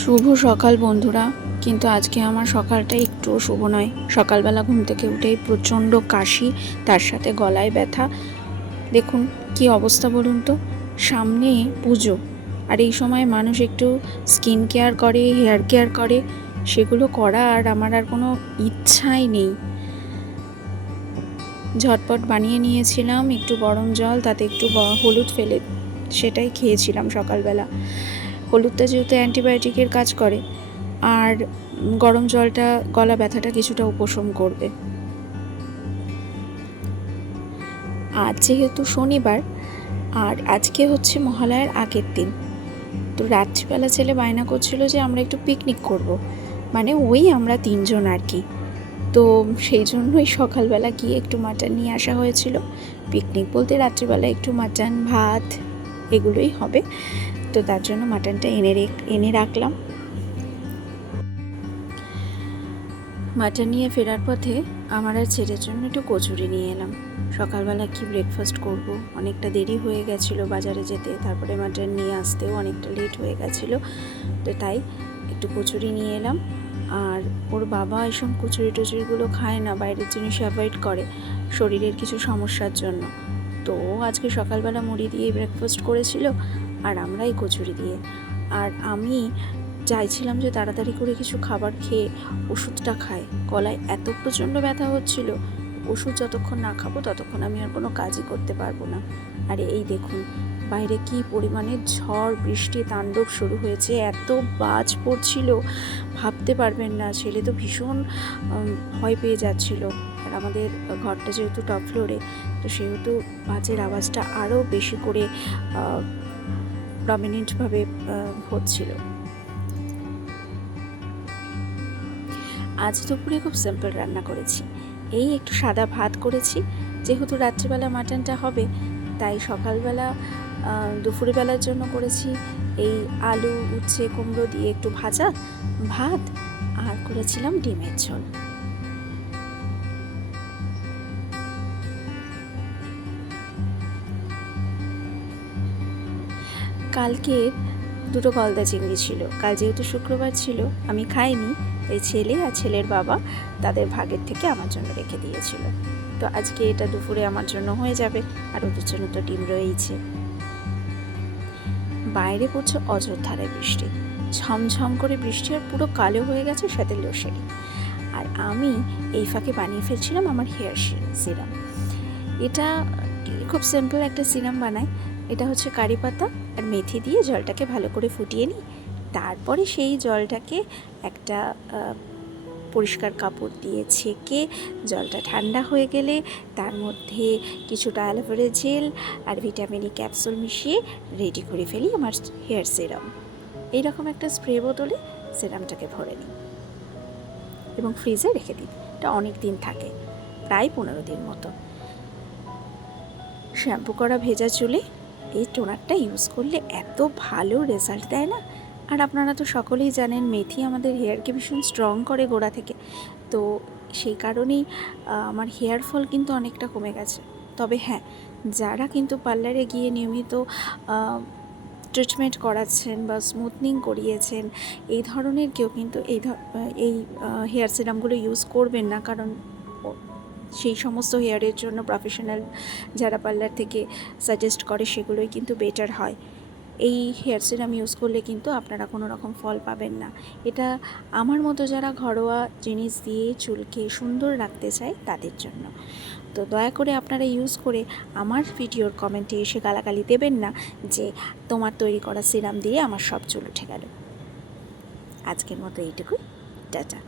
শুভ সকাল বন্ধুরা। কিন্তু আজকে আমার সকালটা একটুও শুভ নয়। সকালবেলা ঘুম থেকে উঠেই প্রচণ্ড কাশি, তার সাথে গলায় ব্যথা। দেখুন কি অবস্থা বলুন তো। সামনে পুজো, আর এই সময় মানুষ একটু স্কিন কেয়ার করে, হেয়ার কেয়ার করে, সেগুলো করার আমার আর কোনো ইচ্ছাই নেই। ঝটপট বানিয়ে নিয়েছিলাম একটু গরম জল, তাতে একটু হলুদ ফেলে সেটাই খেয়েছিলাম সকালবেলা। হলুদটা যেহেতু অ্যান্টিবায়োটিকের কাজ করে, আর গরম জলটা গলা ব্যথাটা কিছুটা উপশম করবে। আজ যেহেতু শনিবার, আর আজকে হচ্ছে মহালয়ার আগের দিন, তো রাত্রিবেলা ছেলে বায়না করছিল যে আমরা একটু পিকনিক করব, মানে ওই আমরা 3 জন আর কি। তো সেই জন্যই সকালবেলা গিয়ে একটু মাটন নিয়ে আসা হয়েছিল। পিকনিক বলতে রাত্রিবেলা একটু মাটন ভাত এগুলোই হবে, তো তার জন্য মাটনটা এনে রাখলাম। মাটন নিয়ে ফেরার পথে আমার আর ছেলের জন্য একটু কচুরি নিয়ে এলাম। সকালবেলা কি ব্রেকফাস্ট করব, অনেকটা দেরি হয়ে গেছিলো বাজারে যেতে, তারপরে মাটন নিয়ে আসতেও অনেকটা লেট হয়ে গেছিলো, তো তাই একটু কচুরি নিয়ে এলাম। আর ওর বাবা এসব কচুরি টচুরিগুলো খায় না, বাইরের জিনিস অ্যাভয়েড করে শরীরের কিছু সমস্যার জন্য। তো আজকে সকালবেলা মুড়ি দিয়ে ব্রেকফাস্ট করেছিল, আর আমরা এই কচুরি দিয়ে। আর আমি চাইছিলাম যে তাড়াতাড়ি করে কিছু খাবার খেয়ে ওষুধটা খাই। গলায় এত প্রচণ্ড ব্যথা হচ্ছিল, ওষুধ যতক্ষণ না খাবো ততক্ষণ আমি আর কোনো কাজই করতে পারবো না। আর এই দেখুন বাইরে কি পরিমাণে ঝড় বৃষ্টি তাণ্ডব শুরু হয়েছে, এত বাজ পড়ছিল ভাবতে পারবেন না। ছেলে তো ভীষণ ভয় পেয়ে যাচ্ছিল। আর আমাদের ঘরটা যেহেতু টপ ফ্লোরে, তো সেহেতু বাজের আওয়াজটা আরও বেশি করে প্রমিনেন্টভাবে হচ্ছিল। আজ দুপুরে খুব সিম্পল রান্না করেছি। এই একটু সাদা ভাত করেছি, যেহেতু রাত্রিবেলা মাটনটা হবে, তাই সকালবেলা দুপুরবেলার জন্য করেছি এই আলু উচ্ছে কুমড়ো দিয়ে একটু ভাজা ভাত, আর করেছিলাম ডিমের ঝোল। কালকে দুটো গলদা চিংড়ি ছিল। কাল যেহেতু শুক্রবার ছিল, আমি খাইনি, তাই ছেলে আর ছেলের বাবা তাদের ভাগের থেকে আমার জন্য রেখে দিয়েছিল। তো আজকে এটা দুপুরে আমার জন্য হয়ে যাবে, আর ওদের জন্য তো ডিম রয়েইছে। বাইরে পড়ছে অযোধ্যারে বৃষ্টি, ঝমঝম করে বৃষ্টি, আর পুরো কালো হয়ে গেছে, সাথে লোশেরি। আর আমি এই ফাঁকে বানিয়ে ফেলছিলাম আমার হেয়ার সিরাম। এটা খুব সিম্পল একটা সিরাম বানাই। এটা হচ্ছে কারি পাতা আর মেথি দিয়ে জলটাকে ভালো করে ফুটিয়ে নিই। তারপরে সেই জলটাকে একটা পরিষ্কার কাপড় দিয়ে ছেঁকে, জলটা ঠান্ডা হয়ে গেলে তার মধ্যে কিছুটা অ্যালোভেরা জেল আর ভিটামিন ই ক্যাপসুল মিশিয়ে রেডি করে ফেলি আমার হেয়ার সিরাম। এইরকম একটা স্প্রে বোতলে সিরামটাকে ভরে নিই এবং ফ্রিজে রেখে দিই। এটা অনেক দিন থাকে, প্রায় 15 দিন মতো। শ্যাম্পু করা ভেজা চুলে এই টোনারটা ইউজ করলে এত ভালো রেজাল্ট দেয় না। আর আপনারা তো সকলেই জানেন মেথি আমাদের হেয়ারকে ভীষণ স্ট্রং করে গোড়া থেকে, তো সেই কারণেই আমার হেয়ার ফল কিন্তু অনেকটা কমে গেছে। তবে হ্যাঁ, যারা কিন্তু পার্লারে গিয়ে নিয়মিত ট্রিটমেন্ট করাচ্ছেন বা স্মুথনিং করিয়েছেন, এই ধরনের কেউ কিন্তু এই হেয়ার সিরামগুলো ইউজ করবেন না, কারণ সেই সমস্ত হেয়ারের জন্য প্রফেশনাল যারা পার্লার থেকে সাজেস্ট করে সেগুলোই কিন্তু বেটার হয়। এই হেয়ার সিরাম ইউজ করলে কিন্তু আপনারা কোনো রকম ফল পাবেন না। এটা আমার মতো যারা ঘরোয়া জিনিস দিয়ে চুলকে সুন্দর রাখতে চায় তাদের জন্য। তো দয়া করে আপনারা ইউজ করে আমার ভিডিওর কমেন্টে এসে গালাগালি দেবেন না যে তোমার তৈরি করা সিরাম দিয়ে আমার সব চুল উঠে গেল। আজকের মতো এইটুকুই, টাটা।